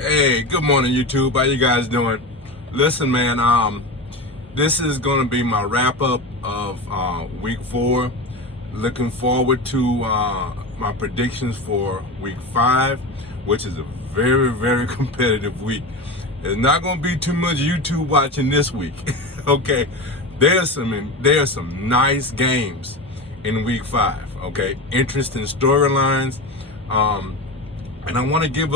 Hey, good morning, YouTube. How you guys doing? Listen, man, this is going to be my wrap-up of Week 4. Looking forward to my predictions for Week 5, which is a very, very competitive week. There's not going to be too much YouTube watching this week, okay? There's some nice games in Week 5, okay? Interesting storylines, and I want to give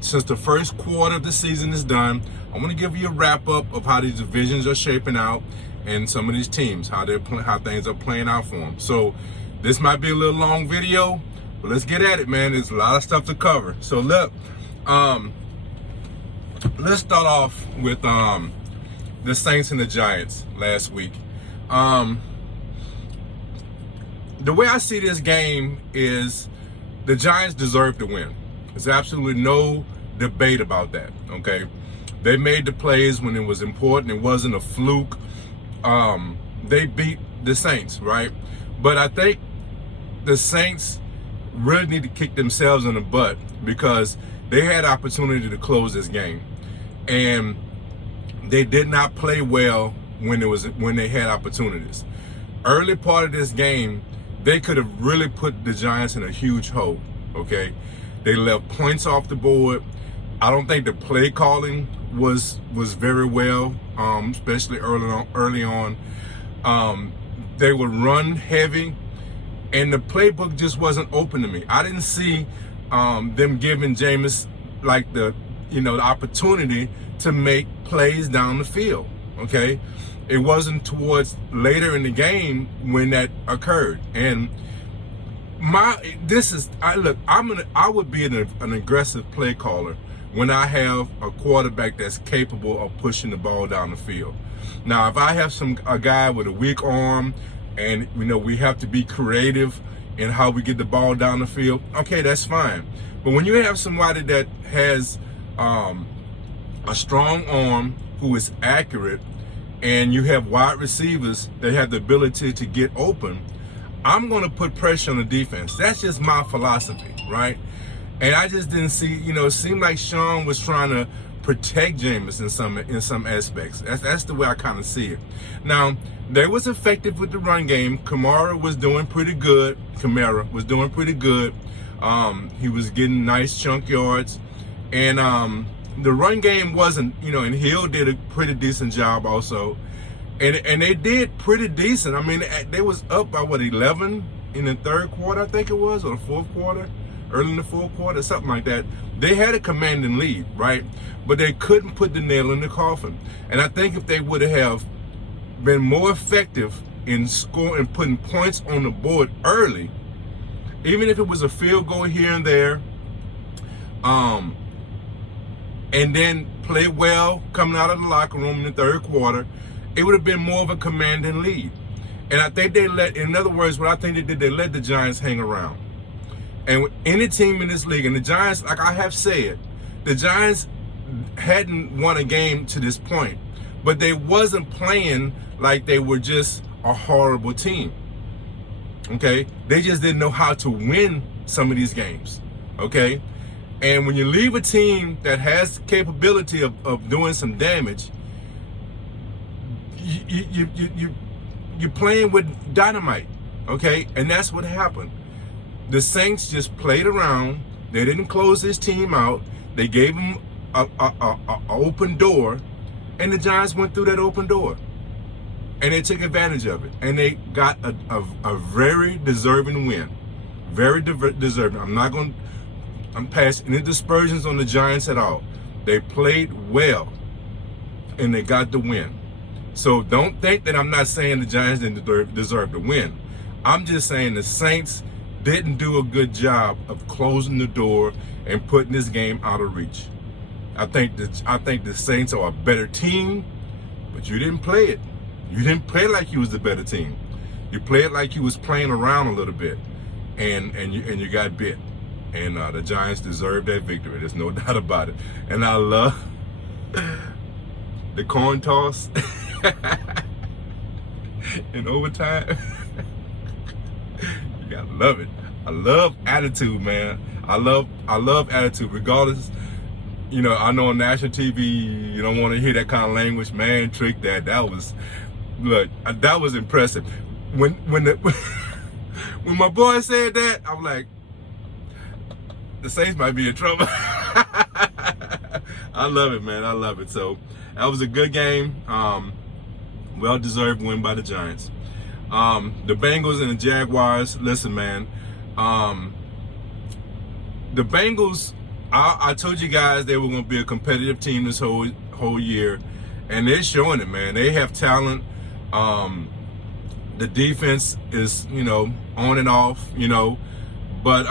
since the first quarter of the season is done, I want to give you a wrap up of how these divisions are shaping out and some of these teams, how things are playing out for them. So this might be a little long video, but let's get at it, man. There's a lot of stuff to cover. So look, let's start off with the Saints and the Giants last week. The way I see this game is the Giants deserve to win. There's absolutely no debate about that, okay? They made the plays when it was important. It wasn't a fluke. They beat the Saints, right? But I think the Saints really need to kick themselves in the butt because they had opportunity to close this game. And they did not play well when they had opportunities. Early part of this game, they could have really put the Giants in a huge hole, okay? They left points off the board. I don't think the play calling was very well, especially early on. They would run heavy, and the playbook just wasn't open to me. I didn't see them giving Jameis like the opportunity to make plays down the field. Okay, it wasn't towards later in the game when that occurred, and I would be an aggressive play caller when I have a quarterback that's capable of pushing the ball down the field. Now, if I have a guy with a weak arm and we have to be creative in how we get the ball down the field, okay, that's fine. But when you have somebody that has a strong arm who is accurate and you have wide receivers that have the ability to get open, I'm going to put pressure on the defense. That's just my philosophy, right? And I just didn't see, it seemed like Sean was trying to protect Jameis in some aspects. That's the way I kind of see it. Now, they was effective with the run game. Kamara was doing pretty good. He was getting nice chunk yards. And the run game wasn't, and Hill did a pretty decent job also. And they did pretty decent. I mean, they was up by 11 in the third quarter, I think it was, or the fourth quarter, early in the fourth quarter, something like that. They had a commanding lead, right? But they couldn't put the nail in the coffin. And I think if they would have been more effective in scoring and putting points on the board early, even if it was a field goal here and there, and then play well coming out of the locker room in the third quarter, it would have been more of a commanding lead. And I think in other words, what I think they did, they let the Giants hang around. And with any team in this league, and the Giants, like I have said, the Giants hadn't won a game to this point, but they wasn't playing like they were just a horrible team. Okay? They just didn't know how to win some of these games. Okay? And when you leave a team that has the capability of doing some damage, you're playing with dynamite, okay? And that's what happened. The Saints just played around. They didn't close this team out. They gave them a open door, and the Giants went through that open door, and they took advantage of it, and they got a very deserving win, very deserving. I'm past any dispersions on the Giants at all. They played well, and they got the win. So don't think that I'm not saying the Giants didn't deserve to win. I'm just saying the Saints didn't do a good job of closing the door and putting this game out of reach. I think the Saints are a better team, but you didn't play it. You didn't play like you was the better team. You played like you was playing around a little bit, and you got bit. And the Giants deserve that victory. There's no doubt about it. And I love the coin toss in overtime. You gotta love it. I love attitude, man. I love attitude, regardless. I know on national TV you don't want to hear that kind of language. Man, trick that. That was impressive. When when my boy said that, I'm like, the Saints might be in trouble. I love it, man. I love it. So that was a good game. Well-deserved win by the Giants. The Bengals and the Jaguars. Listen, man. The Bengals, I told you guys they were going to be a competitive team this whole year, and they're showing it, man. They have talent. The defense is, on and off, but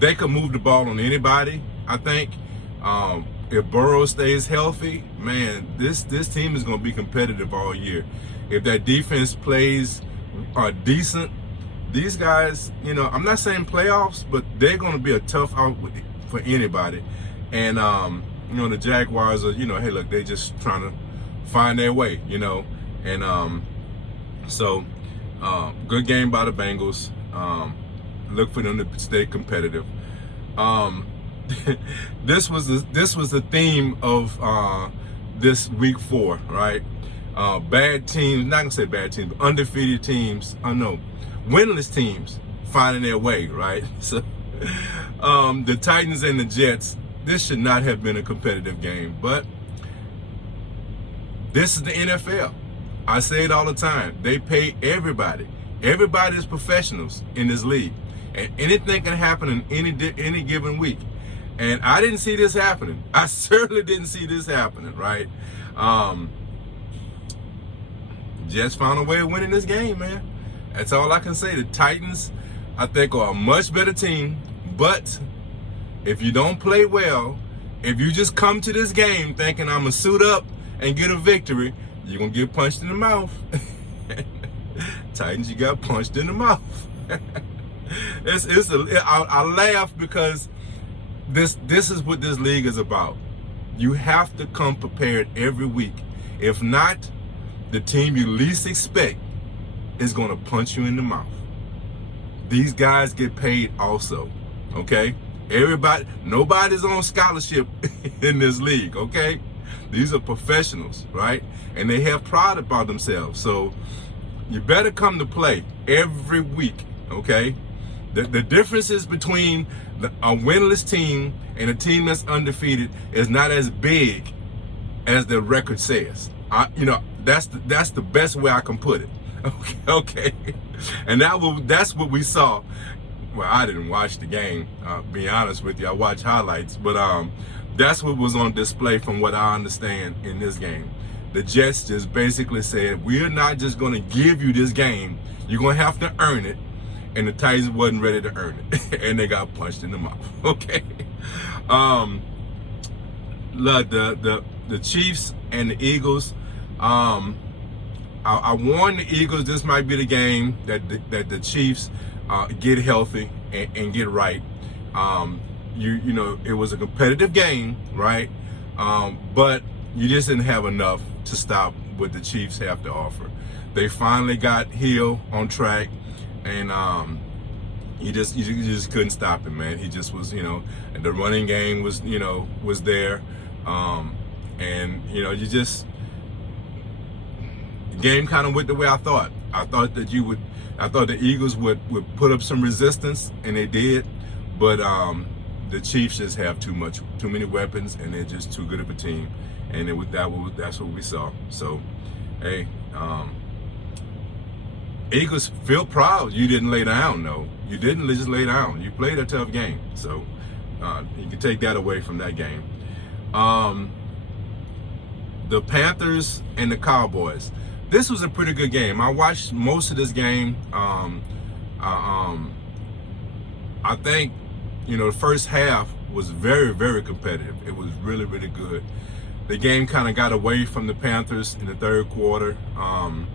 they can move the ball on anybody, I think. If Burrow stays healthy, man, this team is going to be competitive all year. If that defense plays decent, these guys, I'm not saying playoffs, but they're going to be a tough out for anybody. And, the Jaguars are, hey, look, they just trying to find their way, And so good game by the Bengals. Look for them to stay competitive. This was the theme of this week 4, right? Bad teams, not gonna say bad teams, but undefeated teams. Winless teams finding their way, right? So the Titans and the Jets. This should not have been a competitive game, but this is the NFL. I say it all the time. They pay everybody. Everybody is professionals in this league, and anything can happen in any given week. And I didn't see this happening. I certainly didn't see this happening, right? Jets found a way of winning this game, man. That's all I can say. The Titans, I think, are a much better team. But if you don't play well, if you just come to this game thinking I'm going to suit up and get a victory, you're going to get punched in the mouth. Titans, you got punched in the mouth. I laugh because this is what this league is about. You have to come prepared every week. If not, the team you least expect is going to punch you in the mouth. These guys get paid also, okay? Nobody's on scholarship in this league, okay? These are professionals, right? And they have pride about themselves. So you better come to play every week, okay? The differences between a winless team and a team that's undefeated is not as big as the record says. That's the best way I can put it. Okay. And that's what we saw. Well, I didn't watch the game, be honest with you. I watched highlights, but that's what was on display from what I understand in this game. The Jets just basically said, we're not just going to give you this game. You're going to have to earn it. And the Titans wasn't ready to earn it. And they got punched in the mouth. Okay. Look, the Chiefs and the Eagles. I warned the Eagles this might be the game that the Chiefs get healthy and get right. It was a competitive game, right? But you just didn't have enough to stop what the Chiefs have to offer. They finally got Hill on track, and you just couldn't stop him, man. He just was, and the running game was, was there, and the game kind of went the way I thought. I thought the Eagles would put up some resistance, and they did, but the Chiefs just have too many weapons, and they're just too good of a team, and that's what we saw. So, hey, Eagles, feel proud you didn't lay down, though. You didn't just lay down. You played a tough game, so you can take that away from that game. The Panthers and the Cowboys. This was a pretty good game. I watched most of this game. I think, the first half was very, very competitive. It was really, really good. The game kind of got away from the Panthers in the third quarter, and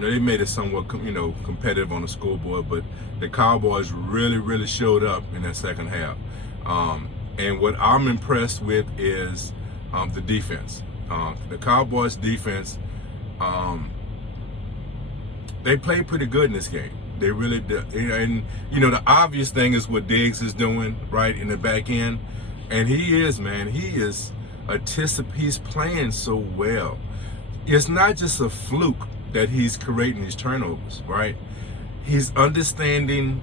they made it somewhat, competitive on the scoreboard. But the Cowboys really, really showed up in that second half. And what I'm impressed with is the defense. The Cowboys defense, they played pretty good in this game. They really did. And, the obvious thing is what Diggs is doing, right, in the back end. And he is, man. He is he's playing so well. It's not just a fluke that he's creating these turnovers, right? He's understanding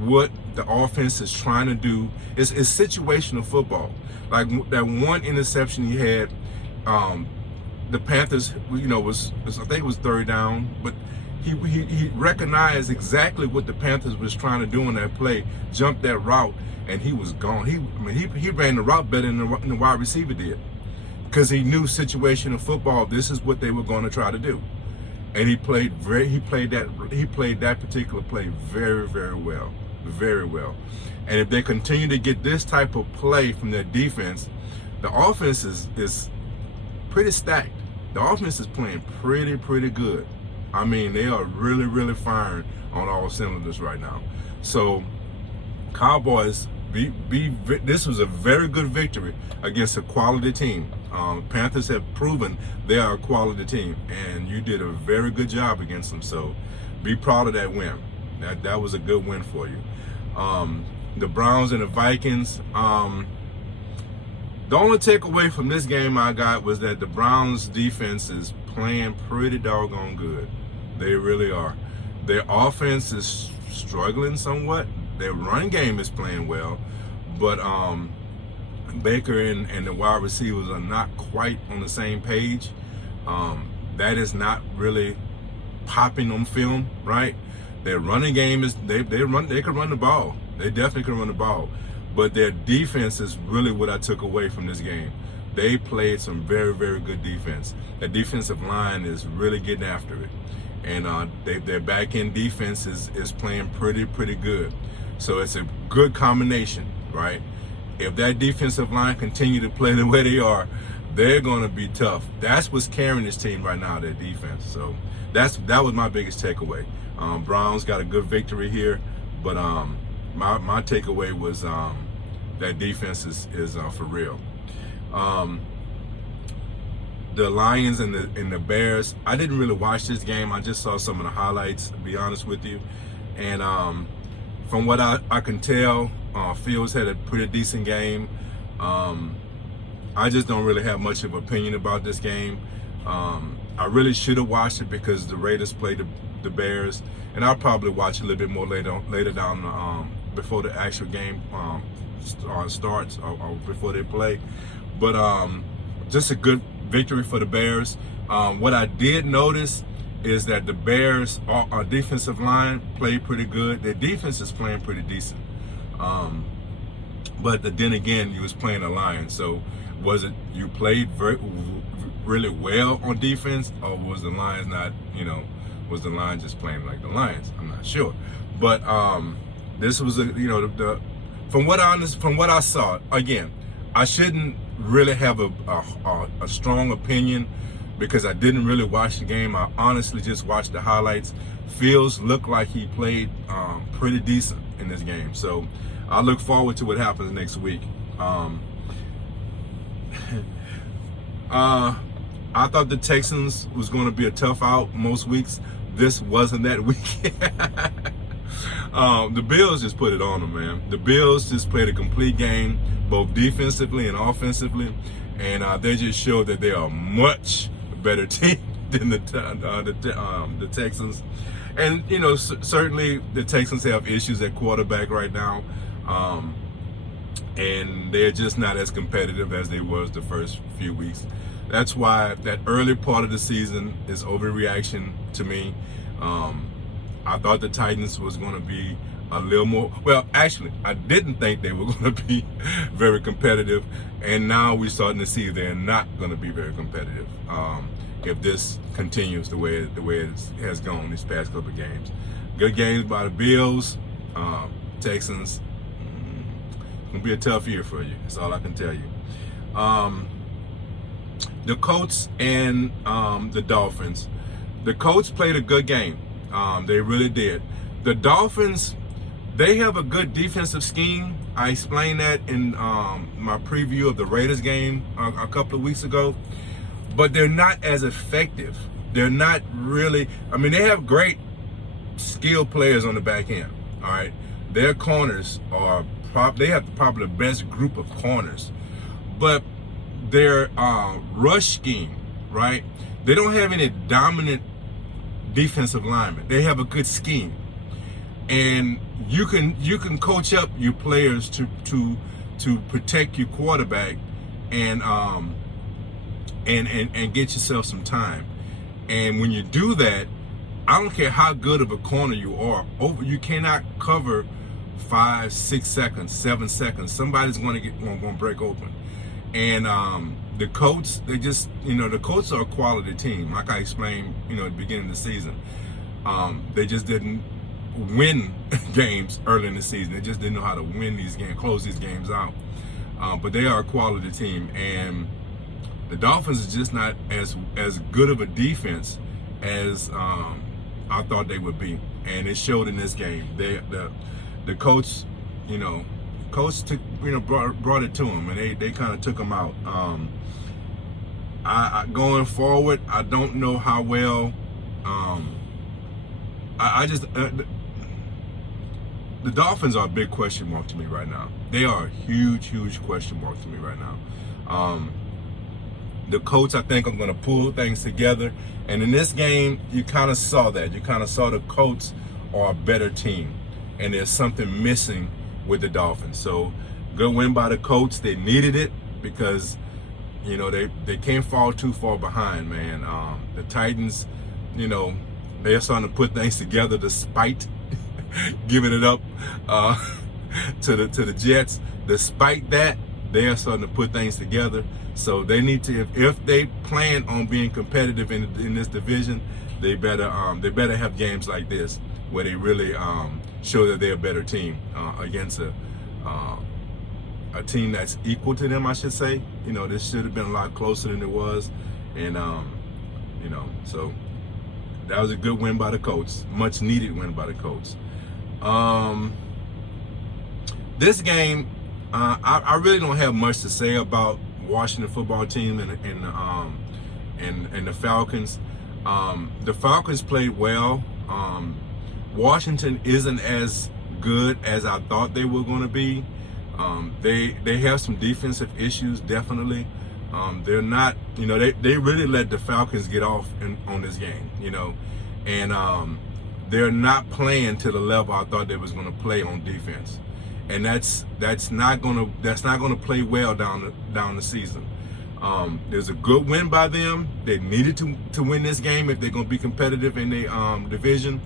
what the offense is trying to do. It's situational football. Like that one interception he had, the Panthers, I think it was third down, but he recognized exactly what the Panthers was trying to do on that play, jumped that route, and he was gone. He ran the route better than the wide receiver did, because he knew situational football. This is what they were going to try to do, and he played that particular play very, very well, very well. And if they continue to get this type of play from their defense, the offense is pretty stacked. The offense is playing pretty good. I mean, they are really, really firing on all cylinders right now. So, Cowboys, this was a very good victory against a quality team. Panthers have proven they are a quality team, and you did a very good job against them. So, be proud of that win. That was a good win for you. The Browns and the Vikings. The only takeaway from this game I got was that the Browns defense is playing pretty doggone good. They really are. Their offense is struggling somewhat. Their run game is playing well, but Baker and the wide receivers are not quite on the same page. That is not really popping on film, right? Their running game is they can run the ball. They definitely can run the ball. But their defense is really what I took away from this game. They played some very, very good defense. The defensive line is really getting after it. And their back-end defense is playing pretty good. So it's a good combination, right? If that defensive line continue to play the way they are, they're going to be tough. That's what's carrying this team right now, their defense. So that was my biggest takeaway. Browns got a good victory here, but my takeaway was that defense is for real. The Lions and the Bears, I didn't really watch this game. I just saw some of the highlights, to be honest with you. And from what I can tell, Fields had a pretty decent game. I just don't really have much of an opinion about this game. I really should have watched it because the Raiders played the Bears, and I'll probably watch a little bit more later down before the actual game starts or before they play. But just a good victory for the Bears. What I did notice is that the Bears, our defensive line played pretty good. Their defense is playing pretty decent. But then again, you was playing the Lions. So was it you played really well on defense, or was the Lions not, was the Lions just playing like the Lions? I'm not sure. But this was from what I saw, again, I shouldn't really have a strong opinion because I didn't really watch the game. I honestly just watched the highlights. Fields looked like he played pretty decent in this game. So I look forward to what happens next week. I thought the Texans was going to be a tough out most weeks. This wasn't that week. The Bills just put it on them, man. The Bills just played a complete game, both defensively and offensively, and they just showed that they are a much better team than the Texans. And certainly the Texans have issues at quarterback right now, and they're just not as competitive as they was the first few weeks. That's why that early part of the season is overreaction to me. I thought the Titans was going to be a little more, well, actually, I didn't think they were going to be very competitive, and now we're starting to see they're not going to be very competitive if this continues the way it has gone these past couple of games. Good games by the Bills, Texans. It's going to be a tough year for you. That's all I can tell you. The Colts and the Dolphins. The Colts played a good game. They really did. The Dolphins, they have a good defensive scheme. I explained that in my preview of the Raiders game a couple of weeks ago. But they're not as effective. They're not really, they have great skilled players on the back end, all right? Their corners are they have probably the best group of corners, but their rush scheme, right? They don't have any dominant defensive linemen. They have a good scheme, and you can coach up your players to protect your quarterback and get yourself some time. And when you do that, I don't care how good of a corner you are, you cannot cover 5, 6 seconds, 7 seconds. Somebody's going to break open. And the Colts, they just, the Colts are a quality team. Like I explained, at the beginning of the season, they just didn't win games early in the season. They just didn't know how to win these games, close these games out. But they are a quality team, and the Dolphins is just not as good of a defense as I thought they would be, and it showed in this game. The coach, took, brought it to them, and they kind of took them out. I going forward, I don't know how well. The Dolphins are a big question mark to me right now. They are a huge, huge question mark to me right now. The Colts, I think, are going to pull things together. And in this game, you kind of saw that. You kind of saw the Colts are a better team. And there's something missing with the Dolphins. So, good win by the Colts. They needed it because, they can't fall too far behind, man. The Titans, they're starting to put things together despite giving it up to the Jets. Despite that, they are starting to put things together. So they need to, if they plan on being competitive in this division, they better have games like this where they really show that they're a better team against a team that's equal to them, I should say. This should have been a lot closer than it was, and so that was a good win by the Colts, much needed win by the Colts. This game, I really don't have much to say about Washington football team and the Falcons. The Falcons played well. Washington isn't as good as I thought they were going to be. They have some defensive issues, definitely. They're not, they really let the Falcons get off on this game, and they're not playing to the level I thought they was going to play on defense. And that's not gonna play well down the season. There's a good win by them. They needed to win this game if they're gonna be competitive in the division.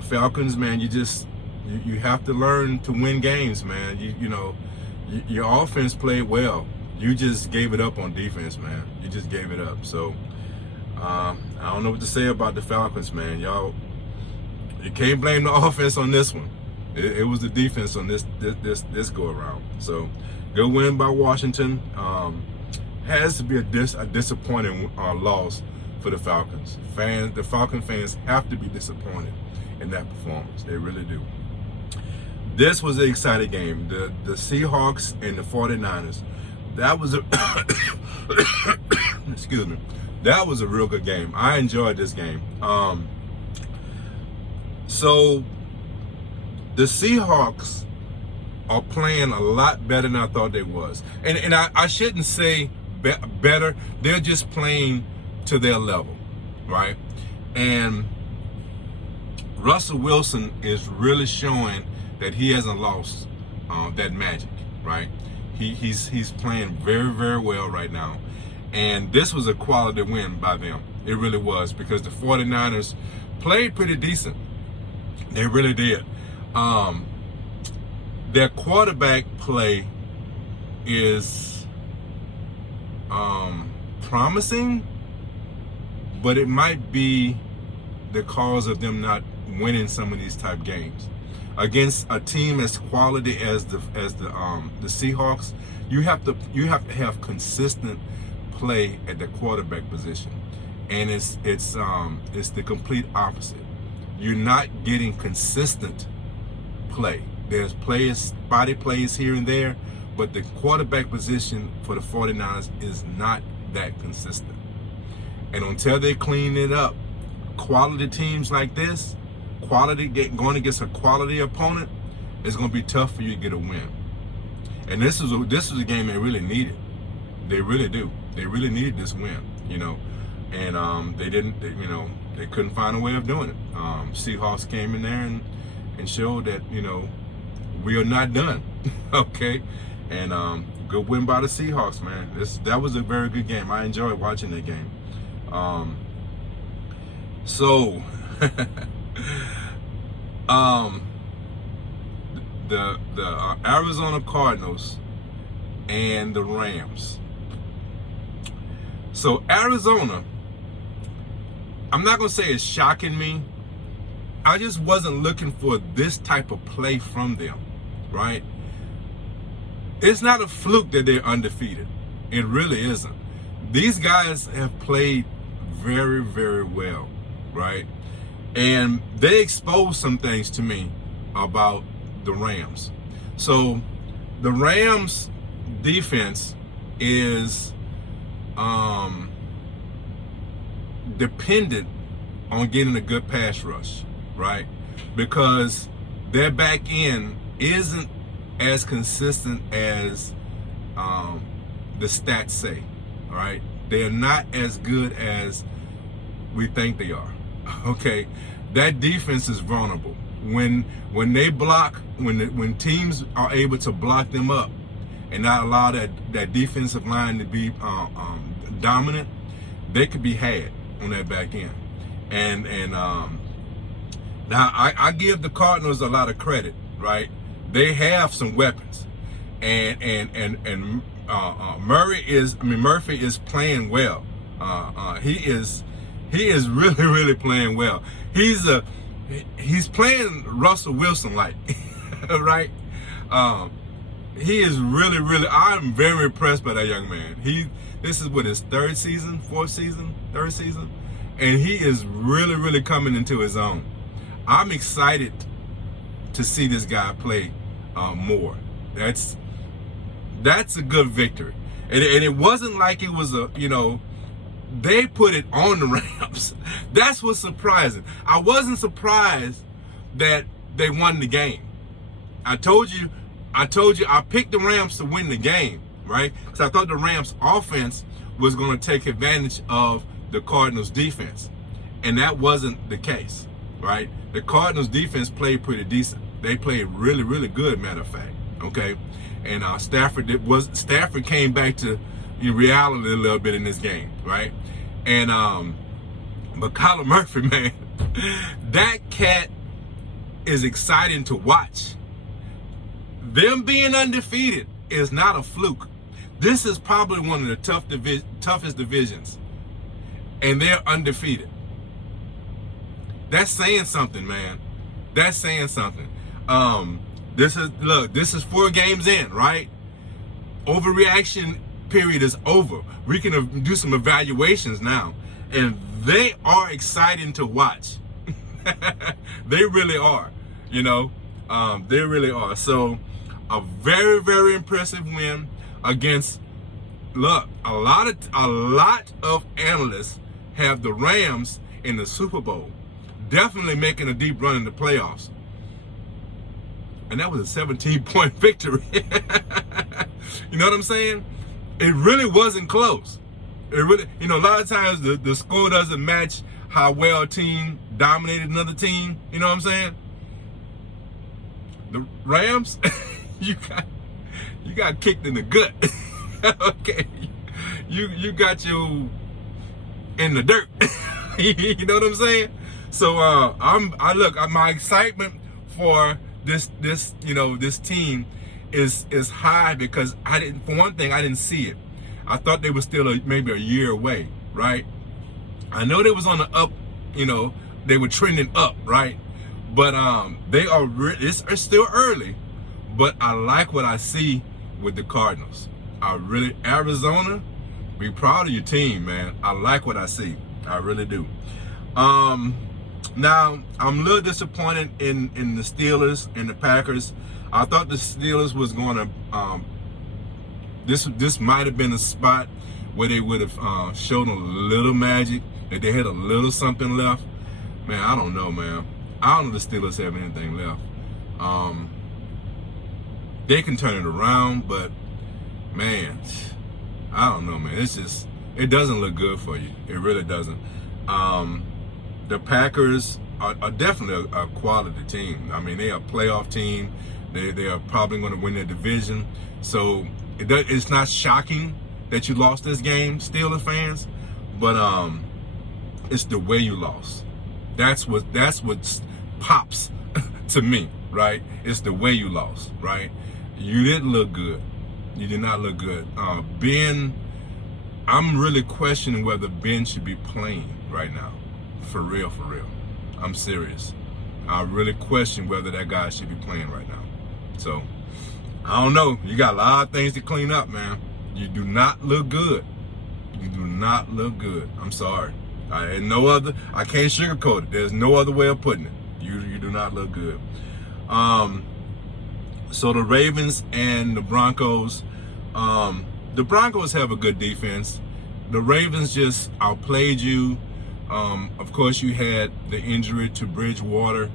Falcons, man, you have to learn to win games, man. Your offense played well. You just gave it up on defense, man. You just gave it up. So I don't know what to say about the Falcons, man. You can't blame the offense on this one. It was the defense on this go around. So, good win by Washington. Has to be a disappointing loss for the Falcons. The Falcon fans have to be disappointed in that performance. They really do. This was an exciting game. The Seahawks and the 49ers. That was excuse me. That was a real good game. I enjoyed this game. So the Seahawks are playing a lot better than I thought they was. And I shouldn't say better. They're just playing to their level, right? And Russell Wilson is really showing that he hasn't lost that magic, right? He's playing very, very well right now. And this was a quality win by them. It really was, because the 49ers played pretty decent. They really did. Their quarterback play is promising, but it might be the cause of them not winning some of these type games. Against a team as quality as the Seahawks, you have to have consistent play at the quarterback position, and it's the complete opposite. You're not getting consistent play. There's spotty plays here and there, but the quarterback position for the 49ers is not that consistent. And until they clean it up, quality teams like this, going against a quality opponent, it's going to be tough for you to get a win. And this is a game they really needed. They really do. They really needed this win, you know. And they didn't, they couldn't find a way of doing it. Seahawks came in there and showed that, we are not done. Okay. And good win by the Seahawks, man. That was a very good game. I enjoyed watching that game. So the Arizona Cardinals and the Rams. So Arizona, I'm not going to say it's shocking me. I just wasn't looking for this type of play from them, right? It's not a fluke that they're undefeated. It really isn't. These guys have played very, very well, right? And they exposed some things to me about the Rams. So the Rams defense is dependent on getting a good pass rush, right? Because their back end isn't as consistent as the stats say, all right? They're not as good as we think they are, okay? That defense is vulnerable. When they block, when teams are able to block them up and not allow that defensive line to be dominant, they could be had on that back end. And now I give the Cardinals a lot of credit, right? They have some weapons, and Murphy is playing well. He is really, really playing well. He's playing Russell Wilson like, right? He is really, really. I'm very impressed by that young man. This is his third season, and he is really, really coming into his own. I'm excited to see this guy play more. That's a good victory, and it wasn't like it was they put it on the Rams. That's what's surprising. I wasn't surprised that they won the game. I told you I picked the Rams to win the game, right? Because I thought the Rams offense was going to take advantage of the Cardinals defense. And that wasn't the case, right? The Cardinals defense played pretty decent. They played really, really good, matter of fact, okay? And Stafford came back to reality a little bit in this game, right? And but Kyler Murphy, man, that cat is exciting to watch. Them being undefeated is not a fluke. This is probably one of the toughest divisions, and they're undefeated. That's saying something, man. That's saying something. This is 4 games in, right? Overreaction period is over. We can do some evaluations now, and they are exciting to watch. They really are, they really are. So a very, very impressive win against, look, a lot of analysts have the Rams in the Super Bowl, definitely making a deep run in the playoffs. And that was a 17-point victory. You know what I'm saying? It really wasn't close. It really, a lot of times the score doesn't match how well a team dominated another team. You know what I'm saying? The Rams, you got kicked in the gut. Okay, you got you in the dirt. You know what I'm saying? So my excitement for this team is high because I didn't see it. I thought they were still maybe a year away, right? I know they was on the up, they were trending up, right? But it's still early, but I like what I see with the Cardinals. Arizona, be proud of your team, man. I like what I see. I really do. Now, I'm a little disappointed in the Steelers and the Packers. I thought the Steelers was going to, this might have been a spot where they would have shown a little magic, that they had a little something left. Man, I don't know, man. I don't know if the Steelers have anything left. they can turn it around, but man, I don't know, man. It doesn't look good for you. It really doesn't. The Packers are definitely a quality team. I mean, they are a playoff team. They are probably going to win their division. So it's not shocking that you lost this game, Steelers fans, but it's the way you lost. That's what pops to me, right? It's the way you lost, right? You didn't look good. You did not look good. Ben, I'm really questioning whether Ben should be playing right now. For real, for real. I'm serious. I really question whether that guy should be playing right now. So, I don't know. You got a lot of things to clean up, man. You do not look good. You do not look good. I'm sorry. I can't sugarcoat it. There's no other way of putting it. You do not look good. So the Ravens and the Broncos, the Broncos have a good defense. The Ravens just outplayed you. Of course, you had the injury to Bridgewater.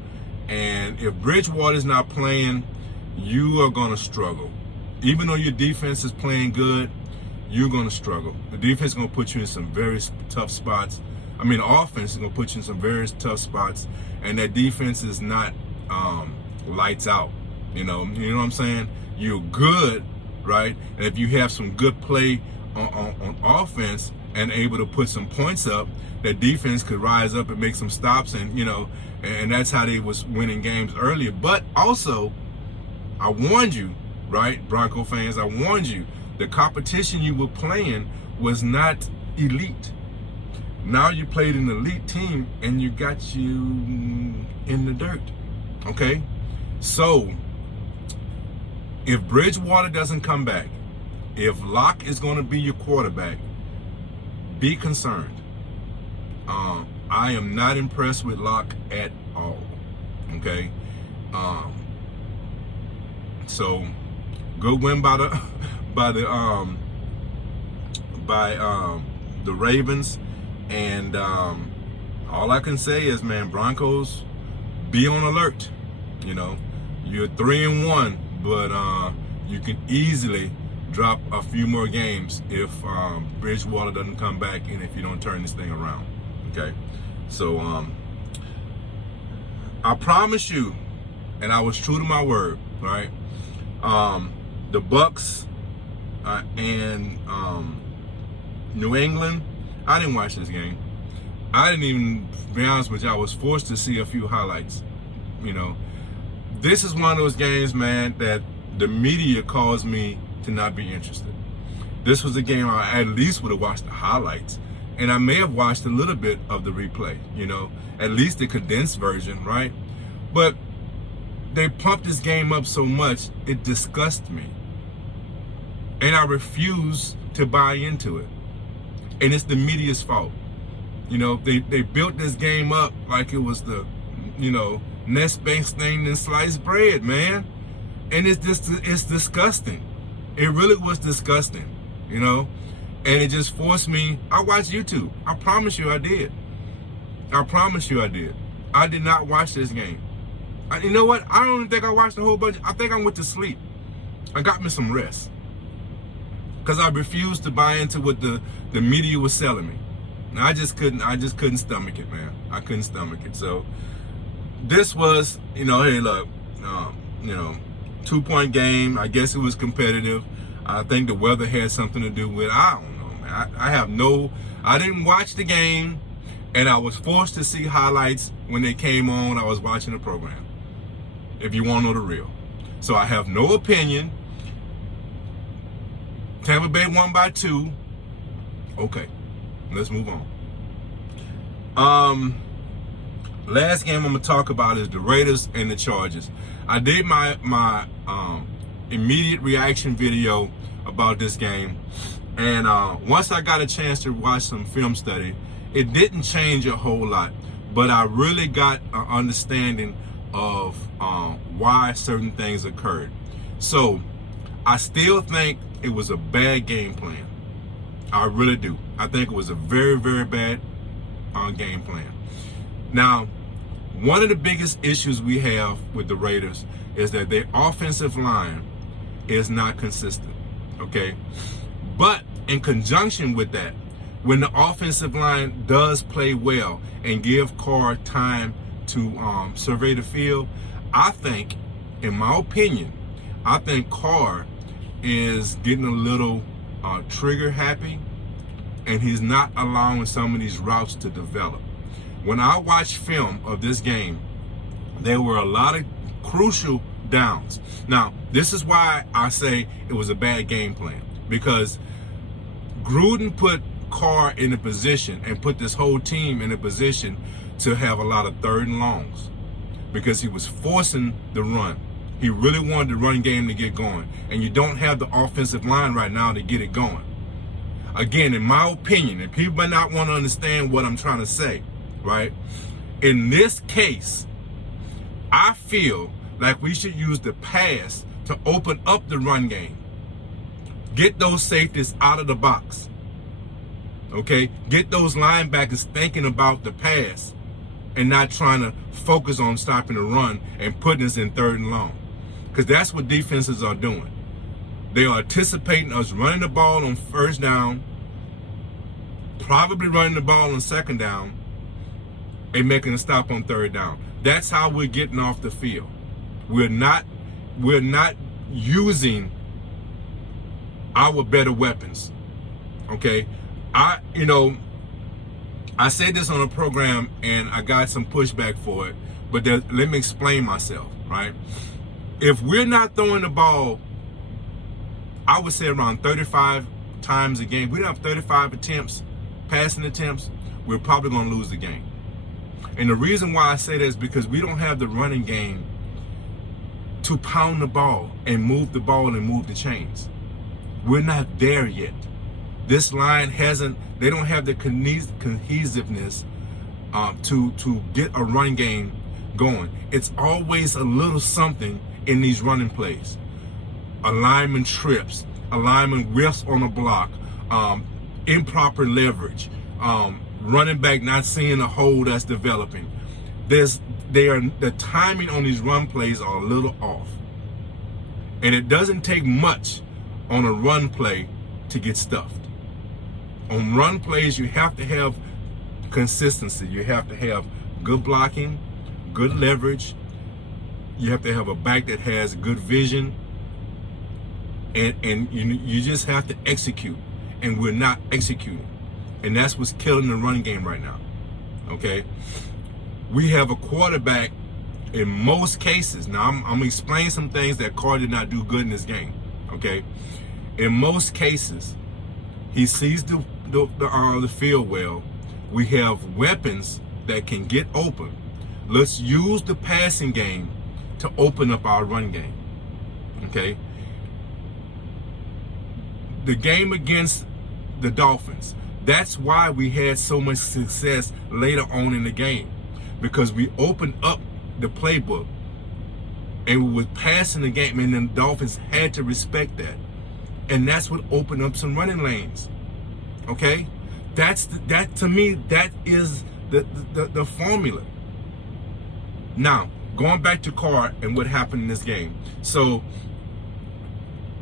And if Bridgewater's not playing, you are going to struggle. Even though your defense is playing good, you're going to struggle. The defense is going to put you in some very tough spots. I mean, the offense is going to put you in some very tough spots. And that defense is not lights out. You know what I'm saying? You're good, right? And if you have some good play on offense and able to put some points up, that defense could rise up and make some stops, and and that's how they was winning games earlier. But also, I warned you, right, Bronco fans, I warned you, the competition you were playing was not elite. Now you played an elite team and you got you in the dirt, okay? So, if Bridgewater doesn't come back, if Locke is going to be your quarterback, be concerned. I am not impressed with Locke at all, okay? So, good win by the Ravens, and all I can say is, man, Broncos, be on alert. You're 3-1, but you can easily drop a few more games if Bridgewater doesn't come back and if you don't turn this thing around. Okay, so I promise you, and I was true to my word, right? The Bucks and New England, I didn't watch this game. I didn't even, to be honest with you, I was forced to see a few highlights. This is one of those games, man, that the media caused me to not be interested. This was a game I at least would have watched the highlights, and I may have watched a little bit of the replay, at least the condensed version, right? But they pumped this game up so much, it disgusts me. And I refuse to buy into it. And it's the media's fault. They built this game up like it was the, next best thing than sliced bread, man. And it's disgusting. It really was disgusting, and it just forced me. I watched YouTube. I promise you I did. I promise you I did. I did not watch this game. You know what? I don't even think I watched the whole bunch. I think I went to sleep. I got me some rest. Because I refused to buy into what the media was selling me. And I just couldn't stomach it, man. I couldn't stomach it. So this was, hey, look, 2-point game. I guess it was competitive. I think the weather had something to do with it. I don't know, man. I didn't watch the game, and I was forced to see highlights when they came on. I was watching the program, if you want to know the real. So I have no opinion. Tampa Bay won by 2. Okay, let's move on. Last game I'm going to talk about is the Raiders and the Chargers. I did my immediate reaction video about this game, and once I got a chance to watch some film study, it didn't change a whole lot, but I really got an understanding of why certain things occurred. So I still think it was a bad game plan. I really do. I think it was a very, very bad game plan. Now, one of the biggest issues we have with the Raiders is that their offensive line is not consistent, okay? But in conjunction with that, when the offensive line does play well and give Carr time to survey the field, I think, in my opinion, I think Carr is getting a little trigger happy, and he's not allowing some of these routes to develop. When I watched film of this game, there were a lot of crucial downs. Now, this is why I say it was a bad game plan, because Gruden put Carr in a position and put this whole team in a position to have a lot of third and longs, because he was forcing the run. He really wanted the run game to get going, and you don't have the offensive line right now to get it going. Again, in my opinion, and people might not want to understand what I'm trying to say, right? In this case, I feel like we should use the pass to open up the run game. Get those safeties out of the box. Okay? Get those linebackers thinking about the pass and not trying to focus on stopping the run and putting us in third and long. Because that's what defenses are doing. They are anticipating us running the ball on first down, probably running the ball on second down, and making a stop on third down. That's how we're getting off the field. We're not using our better weapons. Okay? I said this on a program and I got some pushback for it, but let me explain myself, right? If we're not throwing the ball, I would say around 35 times a game, we don't have 35 attempts, passing attempts, we're probably going to lose the game. And the reason why I say that is because we don't have the running game to pound the ball and move the ball and move the chains. We're not there yet. This line they don't have the cohesiveness to get a run game going. It's always a little something in these running plays. A lineman trips, a lineman whiffs on a block, improper leverage, running back not seeing a hole that's developing. The timing on these run plays are a little off. And it doesn't take much on a run play to get stuffed. On run plays, you have to have consistency. You have to have good blocking, good leverage. You have to have a back that has good vision. And you just have to execute. And we're not executing. And that's what's killing the run game right now. Okay? We have a quarterback in most cases. Now, I'm going to explain some things that Carr did not do good in this game. Okay? In most cases, he sees the field well. We have weapons that can get open. Let's use the passing game to open up our run game. Okay? The game against the Dolphins, that's why we had so much success later on in the game, because we opened up the playbook and we were passing the game, and the Dolphins had to respect that. And that's what opened up some running lanes. Okay? That to me, that is the formula. Now, going back to Carr and what happened in this game. So,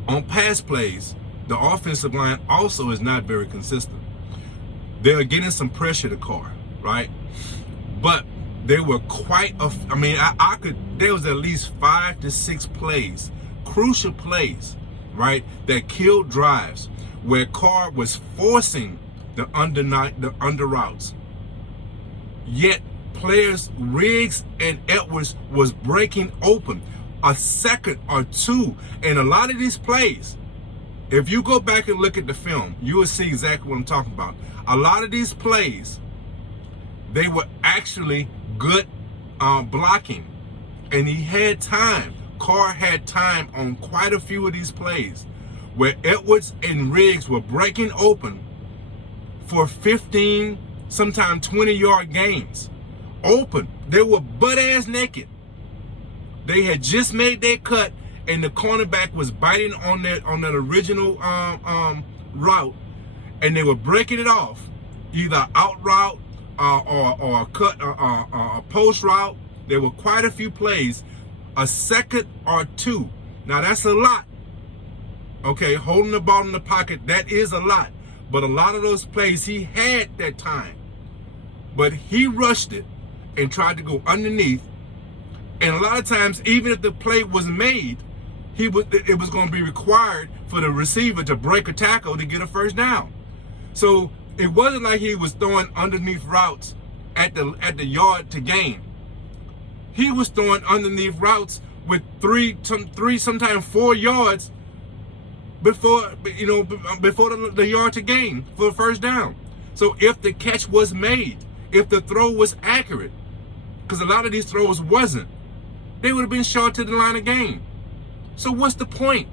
on pass plays, the offensive line also is not very consistent. They're getting some pressure to Carr, right? But there were there was at least 5 to 6 plays, crucial plays, right, that killed drives where Carr was forcing the under routes. Yet players Riggs and Edwards was breaking open a second or two. And a lot of these plays, if you go back and look at the film, you will see exactly what I'm talking about. A lot of these plays, they were actually good blocking. And he had time. Carr had time on quite a few of these plays where Edwards and Riggs were breaking open for 15, sometimes 20-yard gains. Open. They were butt-ass naked. They had just made their cut, and the cornerback was biting on that original route, and they were breaking it off, either out route or a cut, a post route. There were quite a few plays, a second or two. Now that's a lot, Okay, holding the ball in the pocket, that is a lot. But a lot of those plays, he had that time. But he rushed it and tried to go underneath. And a lot of times, even if the play was made, it was going to be required for the receiver to break a tackle to get a first down. So it wasn't like he was throwing underneath routes at the yard to gain. He was throwing underneath routes with three, sometimes 4 yards before the yard to gain for a first down. So if the catch was made, if the throw was accurate, because a lot of these throws wasn't, they would have been short to the line of game. So what's the point?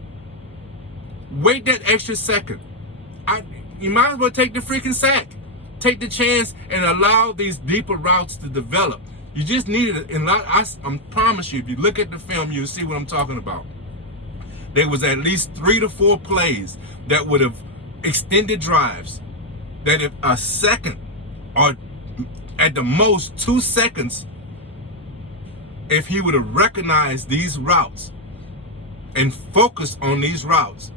Wait that extra second. You might as well take the freaking sack. Take the chance and allow these deeper routes to develop. You just needed it. And I promise you, if you look at the film, you'll see what I'm talking about. There was at least 3 to 4 plays that would have extended drives. That if a second or at the most 2 seconds, if he would have recognized these routes and focused on these routes,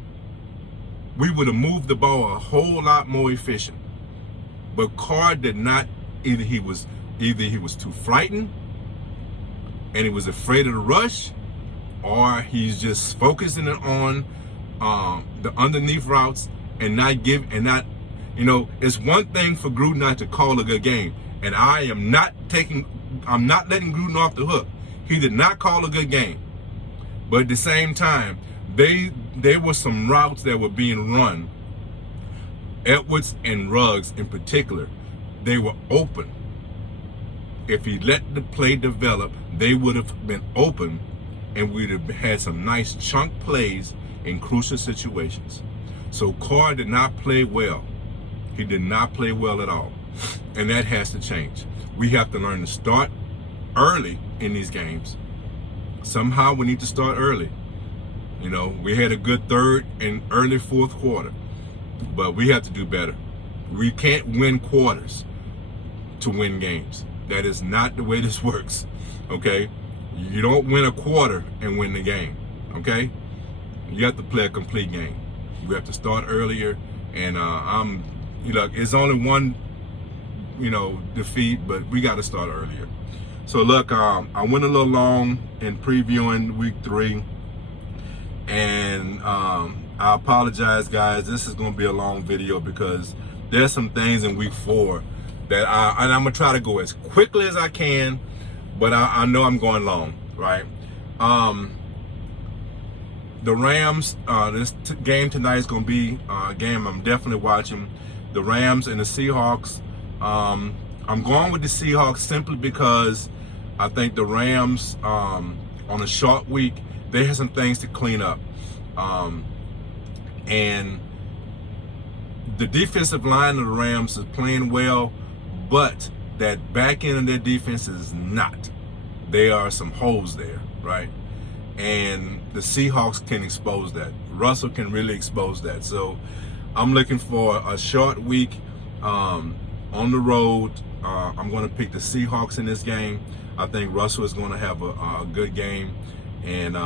we would have moved the ball a whole lot more efficient. But Carr did not. Either he was too frightened and he was afraid of the rush, or he's just focusing on the underneath routes and not. It's one thing for Gruden not to call a good game, and I'm not letting Gruden off the hook. He did not call a good game, but at the same time, there were some routes that were being run. Edwards and Ruggs in particular, they were open. If he let the play develop, they would have been open, and we'd have had some nice chunk plays in crucial situations. So Carr did not play well. He did not play well at all. And that has to change. We have to learn to start early in these games. Somehow we need to start early. We had a good third and early fourth quarter, but we have to do better. We can't win quarters to win games. That is not the way this works, okay? You don't win a quarter and win the game, okay? You have to play a complete game. We have to start earlier, and it's only one, defeat, but we got to start earlier. So look, I went a little long in previewing week 3, and I apologize, guys. This is going to be a long video because there's some things in week 4 that and I'm gonna try to go as quickly as I can, but I know I'm going long, right? The Rams, this game tonight is gonna be a game I'm definitely watching. The Rams and the Seahawks. I'm going with the Seahawks simply because I think the Rams, on a short week, they have some things to clean up. And the defensive line of the Rams is playing well, but that back end of their defense is not. There are some holes there, right? And the Seahawks can expose that. Russell can really expose that. So I'm looking for a short week on the road. I'm going to pick the Seahawks in this game. I think Russell is going to have a good game. And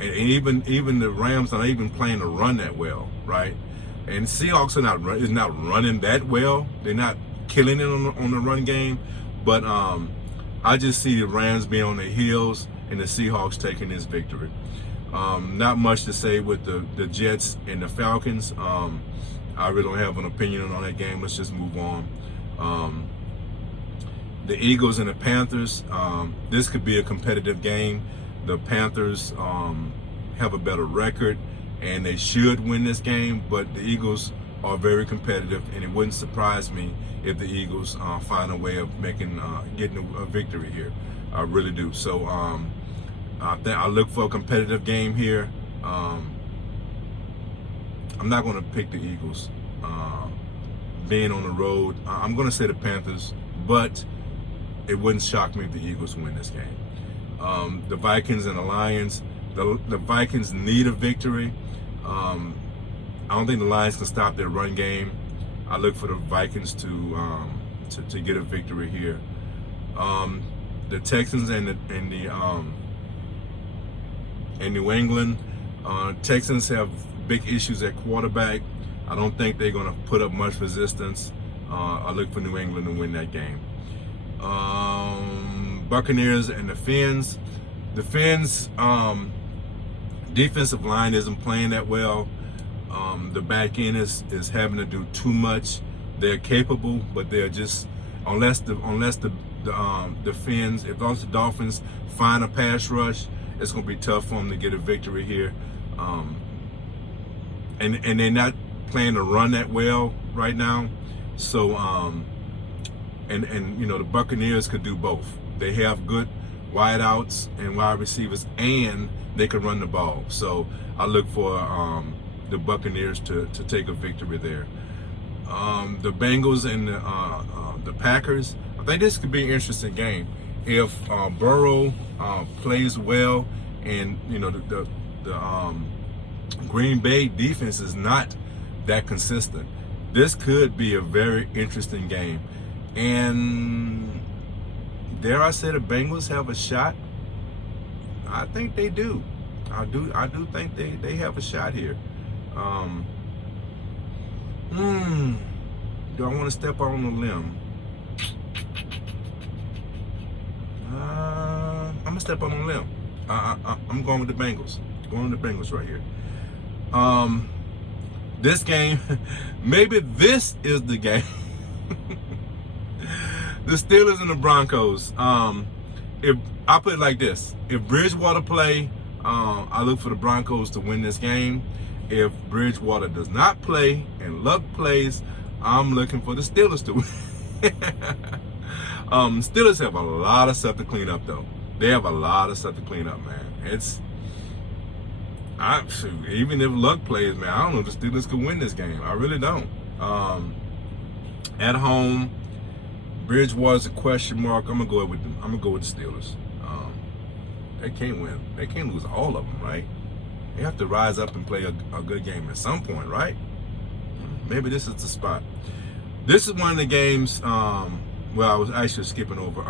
even the Rams are not even playing to run that well, right? And Seahawks is not running that well. They're not killing it on the run game, but I just see the Rams being on their heels and the Seahawks taking this victory. Not much to say with the Jets and the Falcons. I really don't have an opinion on that game. Let's just move on. The Eagles and the Panthers. This could be a competitive game. The Panthers have a better record, and they should win this game, but the Eagles are very competitive, and it wouldn't surprise me if the Eagles find a way of getting a victory here. I really do. So I look for a competitive game here. I'm not going to pick the Eagles. Being on the road, I'm going to say the Panthers, but it wouldn't shock me if the Eagles win this game. The Vikings and the Lions. The Vikings need a victory. I don't think the Lions can stop their run game. I look for the Vikings to get a victory here. The Texans and New England. Texans have big issues at quarterback. I don't think they're going to put up much resistance. I look for New England to win that game. Buccaneers and the Fins. The Fins defensive line isn't playing that well. The back end is having to do too much. They're capable, but they're just unless the Fins, if the Dolphins find a pass rush, it's going to be tough for them to get a victory here. And they're not playing to run that well right now. So and you know, the Buccaneers could do both. They have good wideouts and wide receivers, and they can run the ball. So I look for the Buccaneers to take a victory there. The Bengals and the Packers. I think this could be an interesting game if Burrow plays well, and you know the Green Bay defense is not that consistent. This could be a very interesting game, and dare I say the Bengals have a shot? I think they do. I do think they have a shot here. Do I want to step on a limb? I'm gonna step on a limb. I'm going with the Bengals. Going with the Bengals right here. This game, maybe this is the game. The Steelers and the Broncos. If I put it like this, if Bridgewater play, I look for the Broncos to win this game. If Bridgewater does not play and Luck plays, I'm looking for the Steelers to win. Steelers have a lot of stuff to clean up, though. They have a lot of stuff to clean up, man. Even if Luck plays, man, I don't know if the Steelers could win this game. I really don't. At home, Bridgewater's a question mark. I'm gonna go with them. I'm gonna go with the Steelers. They can't win. They can't lose all of them, right? They have to rise up and play a good game at some point, right? Maybe this is the spot. This is one of the games. Well, I was actually skipping over.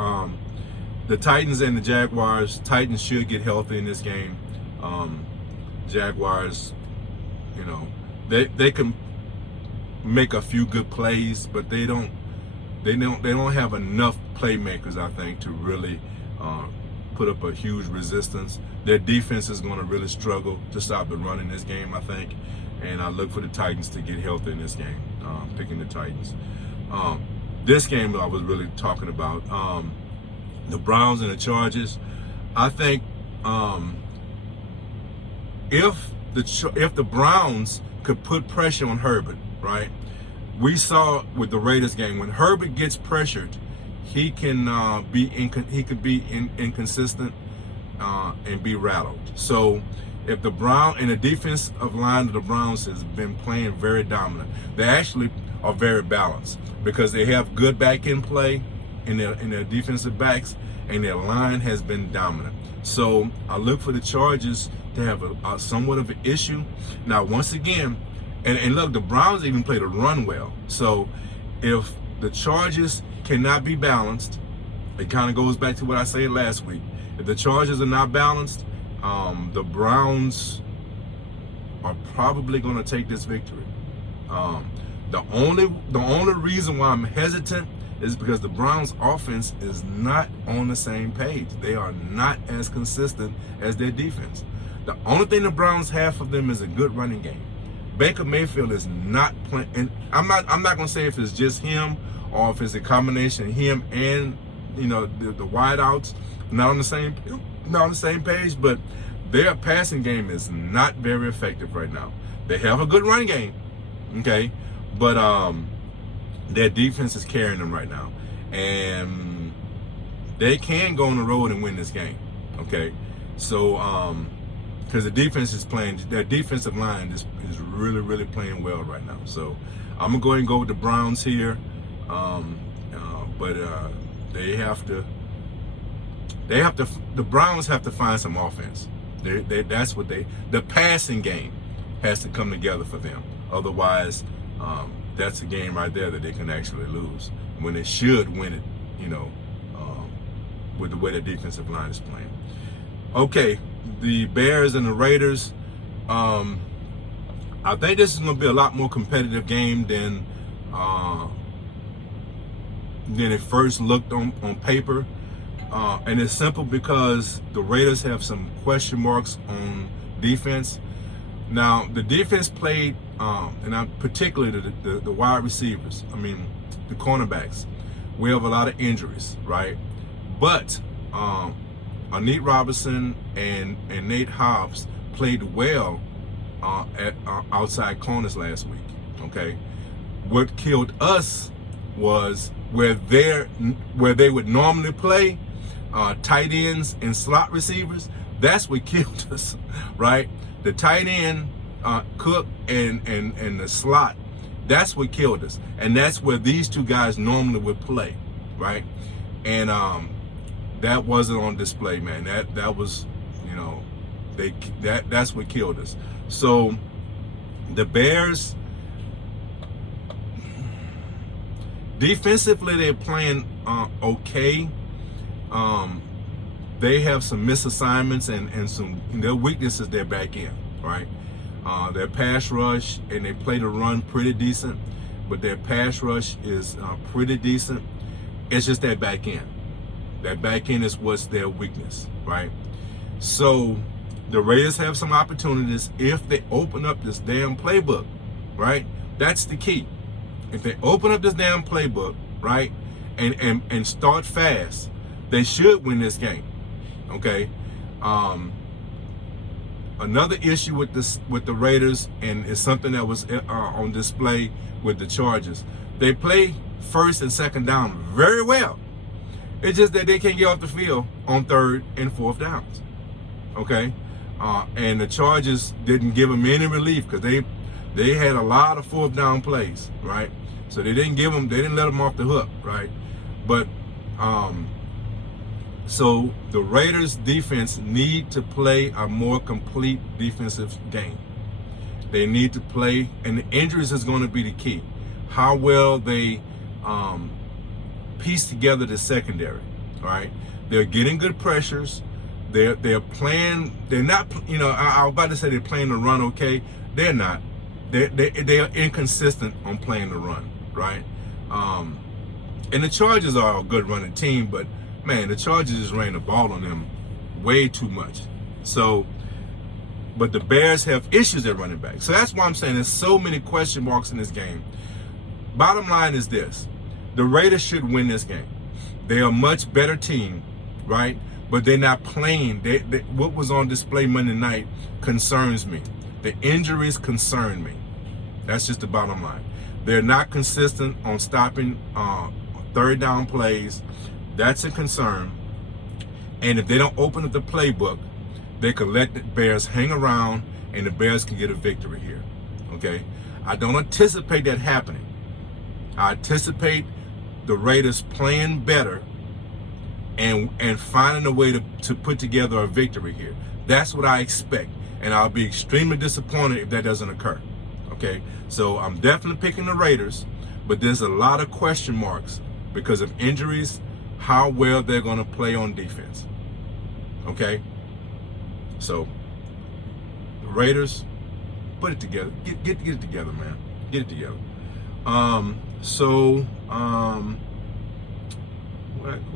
The Titans and the Jaguars. Titans should get healthy in this game. Jaguars, you know, they can make a few good plays, but they don't have enough playmakers, I think, to really put up a huge resistance. Their defense is going to really struggle to stop the run in this game, I think. And I look for the Titans to get healthy in this game. Picking the Titans. This game I was really talking about, the Browns and the Chargers. I think if the Browns could put pressure on Herbert, right? We saw with the Raiders game, when Herbert gets pressured, he can be inconsistent and be rattled. So if the defensive line of the Browns has been playing very dominant, they actually are very balanced because they have good back end play in their defensive backs, and their line has been dominant. So I look for the Chargers to have a somewhat of an issue. Now, once again, and look, the Browns even play the run well. So if the Chargers cannot be balanced, it kind of goes back to what I said last week. If the Chargers are not balanced, the Browns are probably going to take this victory. The only reason why I'm hesitant is because the Browns' offense is not on the same page. They are not as consistent as their defense. The only thing the Browns have for them is a good running game. Baker Mayfield is not playing, and I'm not going to say if it's just him or if it's a combination of him and the wideouts not on the same page, but their passing game is not very effective right now. They have a good run game, okay, but their defense is carrying them right now, and they can go on the road and win this game, okay. So because the defense is playing, their defensive line is really, really playing well right now. So I'm gonna go ahead and go with the Browns here, but the Browns have to find some offense. The passing game has to come together for them. Otherwise, that's a game right there that they can actually lose when they should win it, with the way the defensive line is playing. Okay, the Bears and the Raiders. I think this is going to be a lot more competitive game than it first looked on paper. And it's simple because the Raiders have some question marks on defense. Now, the defense played, and I'm particularly the wide receivers, the cornerbacks. We have a lot of injuries, right? But Anit Robinson and Nate Hobbs played well at outside corners last week, okay? What killed us was where they would normally play, tight ends and slot receivers. That's what killed us, right? The tight end, Cook, and the slot, that's what killed us. And that's where these two guys normally would play, right? And that wasn't on display, man. That was, that's what killed us. So the Bears, defensively, they're playing okay. They have some misassignments and some their weaknesses they're back in, right? Their pass rush, and they play the run pretty decent, but their pass rush is pretty decent. It's just that back end. That back end is what's their weakness, right? So the Raiders have some opportunities if they open up this damn playbook, right? That's the key. If they open up this damn playbook, right, and start fast, they should win this game. Okay. Another issue with the Raiders, and it's something that was on display with the Chargers. They play first and second down very well. It's just that they can't get off the field on third and fourth downs. Okay. And the Chargers didn't give them any relief because they had a lot of fourth down plays, right? So they didn't let them off the hook, right? But so the Raiders defense need to play a more complete defensive game. They need to play, and the injuries is going to be the key. How well they piece together the secondary, right? They're getting good pressures. They're playing. They're not. I was about to say they're playing the run okay. They're not. They are inconsistent on playing the run, right? And the Chargers are a good running team, but man, the Chargers just ran the ball on them way too much. So, but the Bears have issues at running back. So that's why I'm saying there's so many question marks in this game. Bottom line is this: the Raiders should win this game. They're a much better team, right? But they're not playing. What was on display Monday night concerns me. The injuries concern me. That's just the bottom line. They're not consistent on stopping third down plays. That's a concern. And if they don't open up the playbook, they could let the Bears hang around and the Bears can get a victory here. Okay? I don't anticipate that happening. I anticipate the Raiders playing better and finding a way to put together a victory here. That's what I expect. And I'll be extremely disappointed if that doesn't occur. Okay? So I'm definitely picking the Raiders, but there's a lot of question marks because of injuries, how well they're going to play on defense. Okay? So, the Raiders, put it together. Get it together, man. Get it together. Who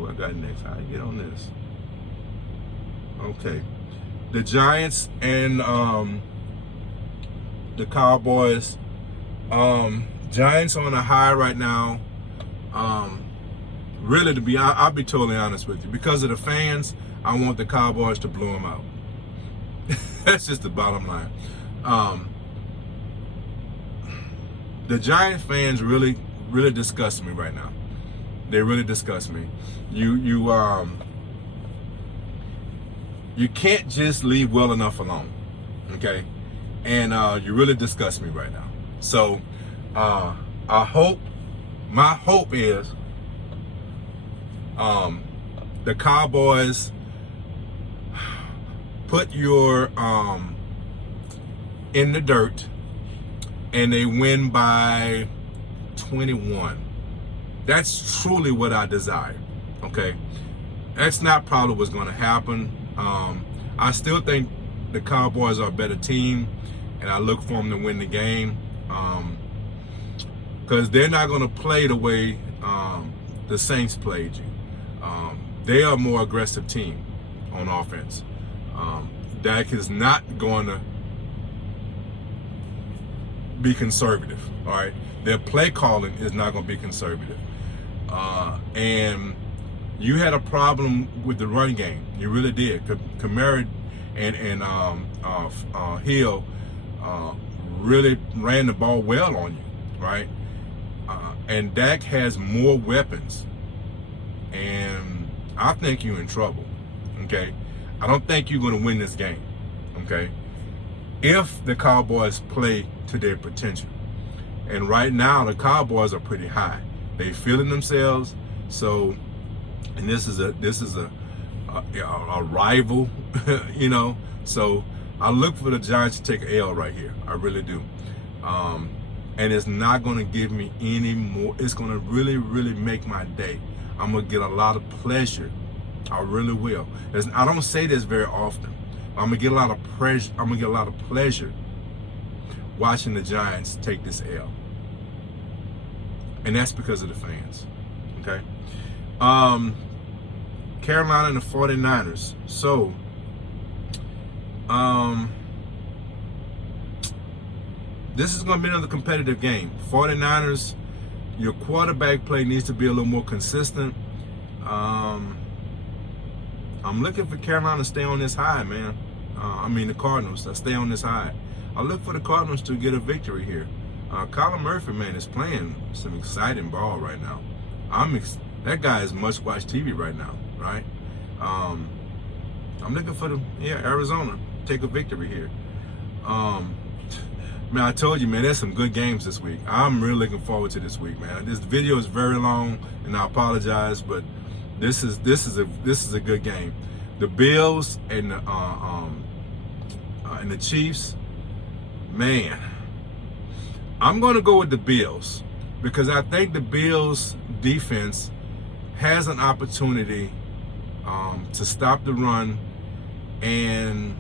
I got next? How do I get on this? Okay. The Giants and the Cowboys. Giants on a high right now. Really, I'll be totally honest with you. Because of the fans, I want the Cowboys to blow them out. That's just the bottom line. The Giant fans really disgust me right now. They really disgust me. You can't just leave well enough alone, okay? And you really disgust me right now. So my hope is the Cowboys put your in the dirt and they win by 21. That's truly what I desire. Okay, that's not probably what's going to happen. I still think the Cowboys are a better team, and I look for them to win the game, because they're not going to play the way the Saints played you. They are a more aggressive team on offense. Dak is not going to be conservative. All right, their play calling is not going to be conservative, and you had a problem with the run game. You really did. Kamara and Hill really ran the ball well on you, right? And Dak has more weapons, and I think you're in trouble. Okay, I don't think you're going to win this game. Okay, if the Cowboys play to their potential, and right now the Cowboys are pretty high. They feeling themselves. So, and this is a rival, you know. So I look for the Giants to take an L right here. I really do. And it's not going to give me any more. It's going to really, really make my day. I'm going to get a lot of pleasure. I really will. I don't say this very often. I'm going to get a lot of pleasure. I'm going to get a lot of pleasure watching the Giants take this L. And that's because of the fans. Okay. Carolina and the 49ers. So, this is going to be another competitive game. 49ers, your quarterback play needs to be a little more consistent. I'm looking for Carolina to stay on this high, man. The Cardinals to stay on this high. I look for the Cardinals to get a victory here. Kyler Murphy, man, is playing some exciting ball right now. That guy is must-watch TV right now, right? I'm looking for Arizona take a victory here. Man, I told you, man, there's some good games this week. I'm really looking forward to this week, man. This video is very long, and I apologize, but this is a good game. The Bills and the Chiefs, man. I'm going to go with the Bills because I think the Bills defense has an opportunity to stop the run, and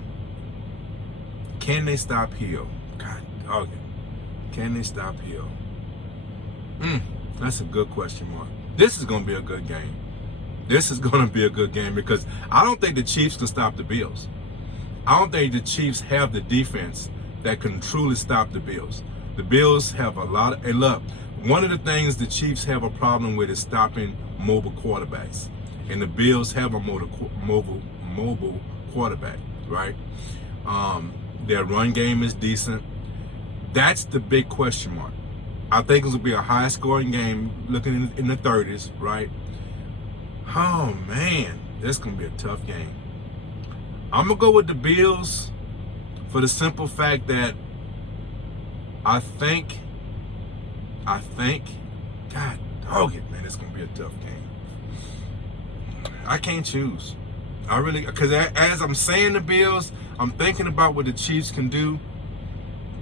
can they stop Hill? God dog it. Can they stop Hill? That's a good question mark. This is going to be a good game. This is going to be a good game because I don't think the Chiefs can stop the Bills. I don't think the Chiefs have the defense that can truly stop the Bills. The Bills have a lot of, and look, one of the things the Chiefs have a problem with is stopping mobile quarterbacks. And the Bills have a mobile quarterback, right? Their run game is decent. That's the big question mark. I think it's going to be a high-scoring game, looking in the 30s, right? Oh, man, this is going to be a tough game. I'm going to go with the Bills for the simple fact that I think, God dog it, man, it's going to be a tough game. I can't choose. I really, because as I'm saying the Bills, I'm thinking about what the Chiefs can do.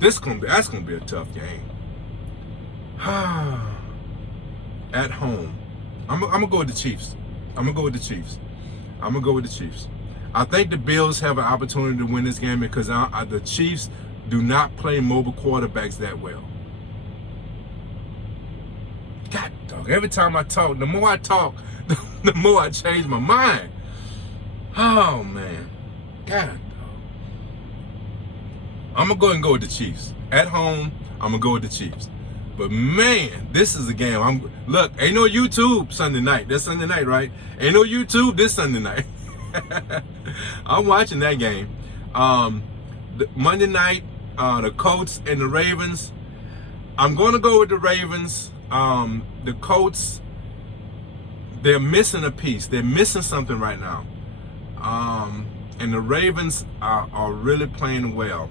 That's going to be a tough game. At home. I'm going to go with the Chiefs. I'm going to go with the Chiefs. I think the Bills have an opportunity to win this game because the Chiefs do not play mobile quarterbacks that well. God dog, every time I talk, the more I talk, the more I change my mind. Oh, man. God dog. I'm going to go ahead and go with the Chiefs. At home, I'm going to go with the Chiefs. But, man, this is a game. Look, ain't no YouTube Sunday night. That's Sunday night, right? Ain't no YouTube this Sunday night. I'm watching that game. Monday night, the Colts and the Ravens. I'm going to go with the Ravens. The Colts, they're missing a piece. They're missing something right now. And the Ravens are really playing well.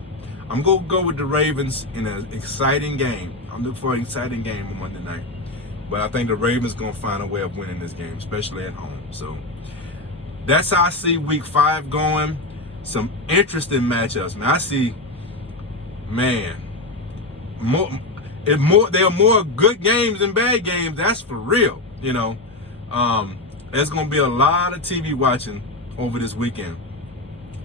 I'm going to go with the Ravens in an exciting game. I'm looking for an exciting game on Monday night. But I think the Ravens going to find a way of winning this game, especially at home. So that's how I see week 5 going. Some interesting matchups, man. I see, man, there are more good games than bad games. That's for real, you know. There's going to be a lot of TV watching over this weekend.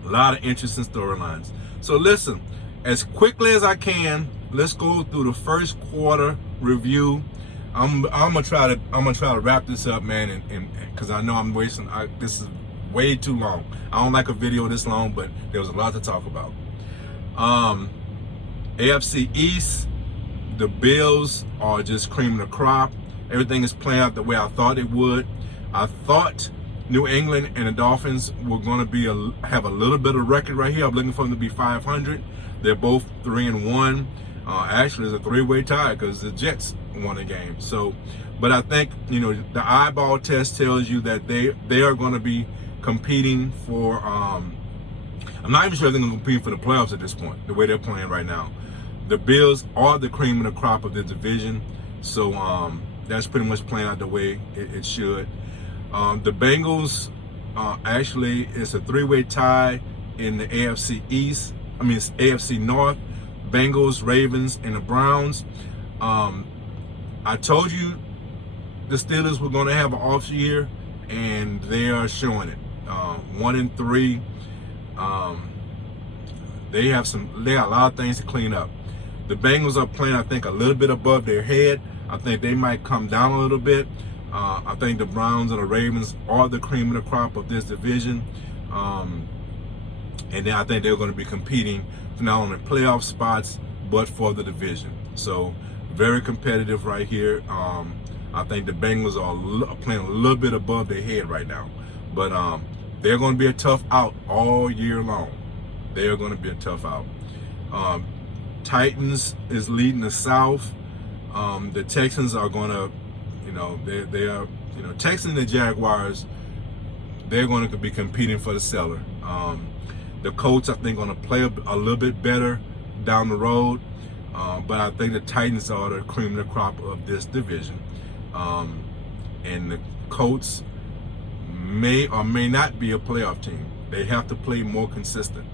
A A lot of interesting storylines. So listen, as quickly as I can, let's go through the first quarter review. I'm gonna try to wrap this up, man, and because I know I'm wasting. This is way too long. I don't like a video this long, but there was a lot to talk about. AFC East, the Bills are just cream of the crop. Everything is playing out the way I thought it would. I thought New England and the Dolphins were going to have a little bit of record right here. I'm looking for them to be 500. They're both 3-1. Actually, it's a three-way tie because the Jets won a game. So, but I think, you know, the eyeball test tells you that they are going to be competing for. I'm not even sure they're going to compete for the playoffs at this point. The way they're playing right now, the Bills are the cream of the crop of the division. So that's pretty much playing out the way it should. The Bengals, actually, it's a three-way tie in the AFC East. I mean, it's AFC North. Bengals, Ravens, and the Browns. I told you the Steelers were going to have an off year, and they are showing it. 1-3. They have a lot of things to clean up. The Bengals are playing, I think, a little bit above their head. I think they might come down a little bit. I think the Browns and the Ravens are the cream of the crop of this division. And then I think they're going to be competing for not only playoff spots, but for the division. So very competitive right here. I think the Bengals are playing a little bit above their head right now. But they're going to be a tough out all year long. They are going to be a tough out. Titans is leading the South. The Texans are going to, they are, Texans and the Jaguars, they're going to be competing for the cellar. The Colts, I think, going to play a little bit better down the road. But I think the Titans are the cream of the crop of this division. And the Colts may or may not be a playoff team. They have to play more consistent.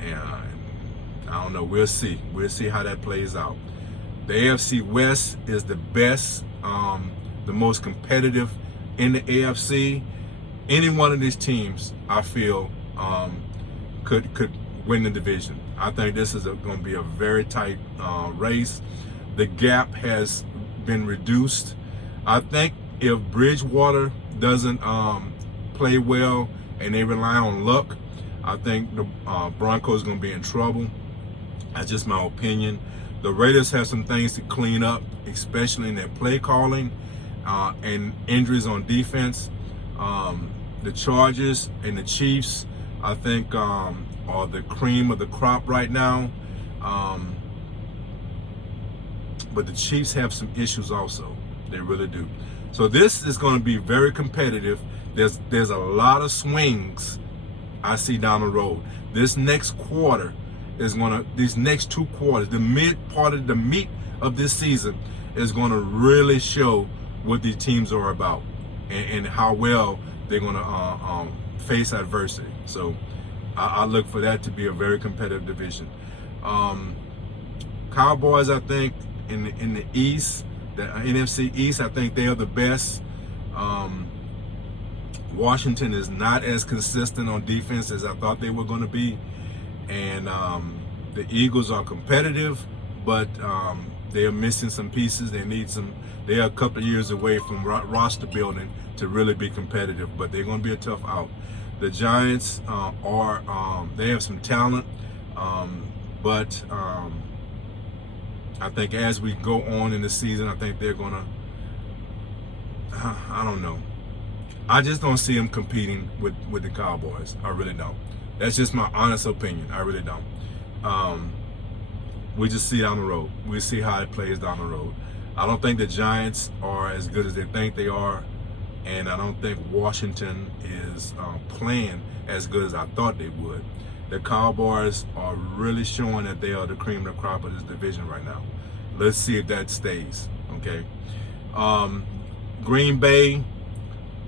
And I don't know. We'll see. We'll see how that plays out. The AFC West is the best, the most competitive in the AFC. Any one of these teams, I feel, could win the division. I think this is going to be a very tight race. The gap has been reduced. I think if Bridgewater doesn't play well and they rely on luck, I think the Broncos are going to be in trouble. That's just my opinion. The Raiders have some things to clean up, especially in their play calling and injuries on defense. The Chargers and the Chiefs, I think, are the cream of the crop right now. But the Chiefs have some issues also. They really do. So this is going to be very competitive. There's a lot of swings I see down the road. This next quarter is these next two quarters, the meat of this season is going to really show what these teams are about and how well they're going to face adversity. So I look for that to be a very competitive division. Cowboys, I think, in the East, the NFC East, I think they are the best. Washington is not as consistent on defense as I thought they were going to be. And the Eagles are competitive, but they are missing some pieces. They are a couple of years away from roster building to really be competitive, but they're going to be a tough out. The Giants they have some talent, but I think as we go on in the season, I think they're going to, I don't know. I just don't see them competing with the Cowboys. I really don't. That's just my honest opinion. I really don't. We just see down the road. We see how it plays down the road. I don't think the Giants are as good as they think they are, and I don't think Washington is playing as good as I thought they would. The Cowboys are really showing that they are the cream of the crop of this division right now. Let's see if that stays. Okay. Green Bay,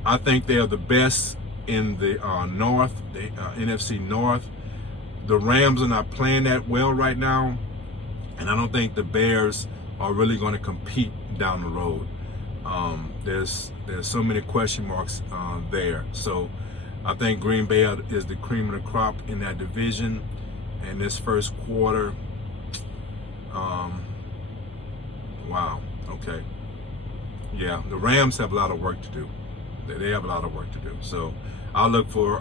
I think they are the best in the North, the NFC North. The Rams are not playing that well right now, and I don't think the Bears are really going to compete down the road. There's so many question marks there. So I think Green Bay is the cream of the crop in that division. And this first quarter, wow, okay. Yeah, the Rams have a lot of work to do. They have a lot of work to do. So I'll look for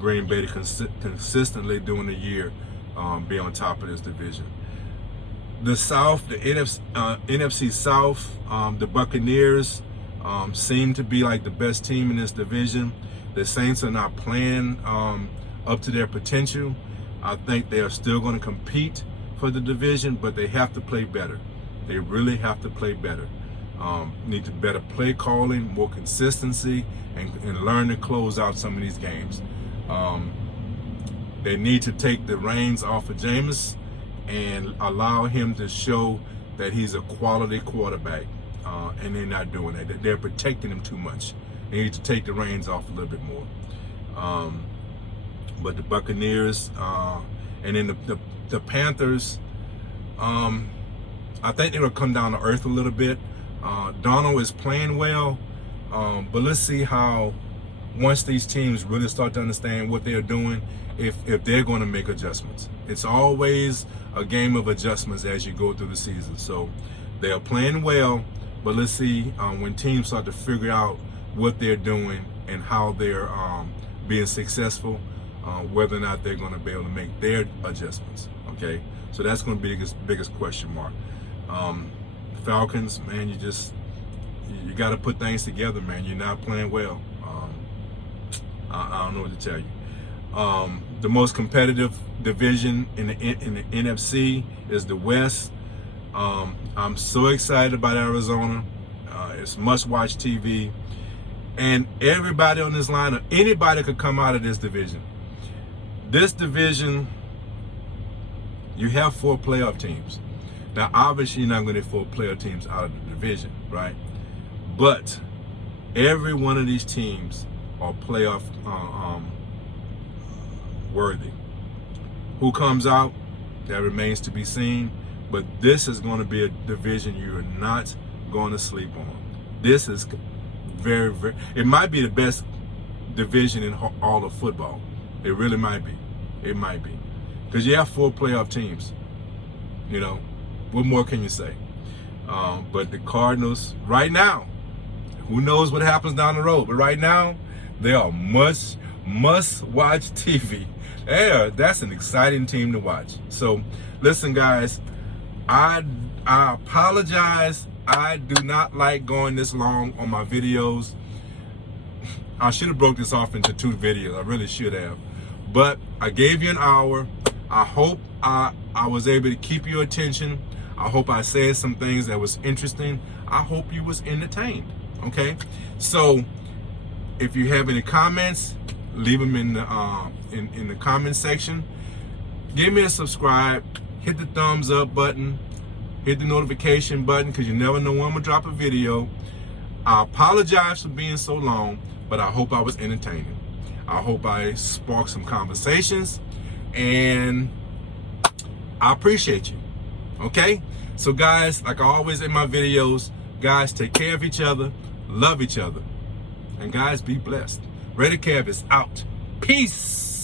Green Bay to consistently during the year be on top of this division. The South, the NFC South, the Buccaneers seem to be like the best team in this division. The Saints are not playing up to their potential. I think they are still going to compete for the division, but they have to play better. They really have to play better. Need to better play calling, more consistency, and learn to close out some of these games. They need to take the reins off of Jameis and allow him to show that he's a quality quarterback. And they're not doing that. They're protecting him too much. They need to take the reins off a little bit more. But the Buccaneers and then the Panthers, I think they'll come down to earth a little bit. Donald is playing well, but let's see how once these teams really start to understand what they're doing, if they're going to make adjustments. It's always a game of adjustments as you go through the season. So they're playing well, but let's see when teams start to figure out what they're doing and how they're being successful, whether or not they're going to be able to make their adjustments. Okay, so that's going to be the biggest question mark. Falcons, man, you got to put things together, man. You're not playing well. I don't know what to tell you. The most competitive division in the NFC is the West. I'm so excited about Arizona. It's must-watch TV. And everybody on this lineup, anybody could come out of this division. This division, you have 4 playoff teams. Now, obviously, you're not going to get 4 playoff teams out of the division, right? But every one of these teams are playoff worthy. Who comes out, that remains to be seen. But this is going to be a division you're not going to sleep on. This is very, very, it might be the best division in all of football. It really might be. It might be. Because you have 4 playoff teams. You know, what more can you say? But the Cardinals, right now, who knows what happens down the road? But right now, they are must-watch TV. Yeah, that's an exciting team to watch. So, listen, guys, I apologize. I do not like going this long on my videos. I should have broke this off into 2 videos. I really should have. But I gave you an hour. I hope I was able to keep your attention. I hope I said some things that was interesting. I hope you was entertained. Okay? So, if you have any comments, leave them in the comment section. Give me a subscribe. Hit the thumbs up button. Hit the notification button, because you never know when I'm going to drop a video. I apologize for being so long, but I hope I was entertaining. I hope I sparked some conversations, and I appreciate you. Okay? So, guys, like I always in my videos, guys, take care of each other, love each other, and guys, be blessed. Reddy Kev is out. Peace.